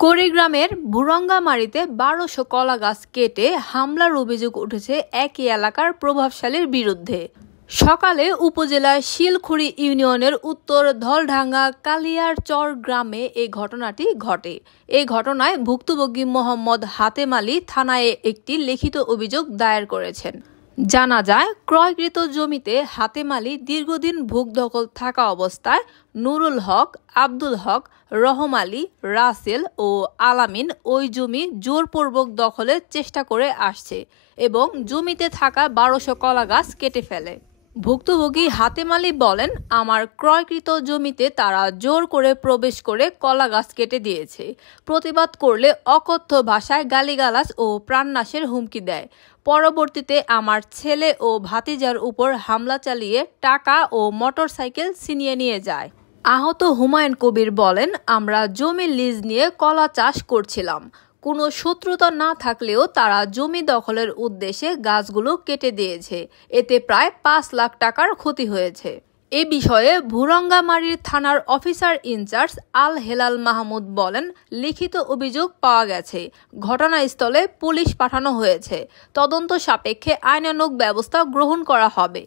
কুড়িগ্রামের বুড়ঙ্গামারীতে ১২০০ কলা গাছ কেটে হামলার অভিযোগ উঠেছে একই এলাকার প্রভাবশালীর বিরুদ্ধে। সকালে উপজেলার শিলখুড়ি ইউনিয়নের উত্তর ধলঢাঙ্গা কালিয়ারচর গ্রামে এই ঘটনাটি ঘটে। এই ঘটনায় ভুক্তভোগী মোহাম্মদ হাতেম আলী থানায় একটি লিখিত অভিযোগ দায়ের করেছেন। জানা যায়, ক্রয়কৃত জমিতে হাতেম আলী দীর্ঘদিন ভূদখল থাকা অবস্থায় নুরুল হক, আব্দুল হক, রহম আলী, রাসেল ও আলামিন ওই জমি জোরপূর্বক দখলের চেষ্টা করে আসছে এবং জমিতে থাকা ১২০০ কলা গাছ কেটে ফেলে। ভুক্তভোগী হাতেম আলী বলেন, আমার ক্রয়কৃত জমিতে তারা জোর করে প্রবেশ করে কলা গাছ কেটে দিয়েছে। প্রতিবাদ করলে অকথ্য ভাষায় গালিগালাজ ও প্রাণনাশের হুমকি দেয়। পরবর্তীতে আমার ছেলে ও ভাতিজার উপর হামলা চালিয়ে টাকা ও মোটরসাইকেল ছিনিয়ে নিয়ে যায়। আহত হুমায়ুন কবির বলেন, আমরা জমি লিজ নিয়ে কলা চাষ করছিলাম। কোনো শত্রুতা না থাকলেও তারা জমি দখলের উদ্দেশ্যে গাছগুলো কেটে দিয়েছে। এতে প্রায় ৫ লাখ টাকার ক্ষতি হয়েছে। এ বিষয়ে বুড়ঙ্গামারীর থানার অফিসার ইনচার্জ আল হেলাল মাহমুদ বলেন, লিখিত অভিযোগ পাওয়া গেছে। ঘটনাস্থলে পুলিশ পাঠানো হয়েছে। তদন্ত সাপেক্ষে আইনানুগ ব্যবস্থা গ্রহণ করা হবে।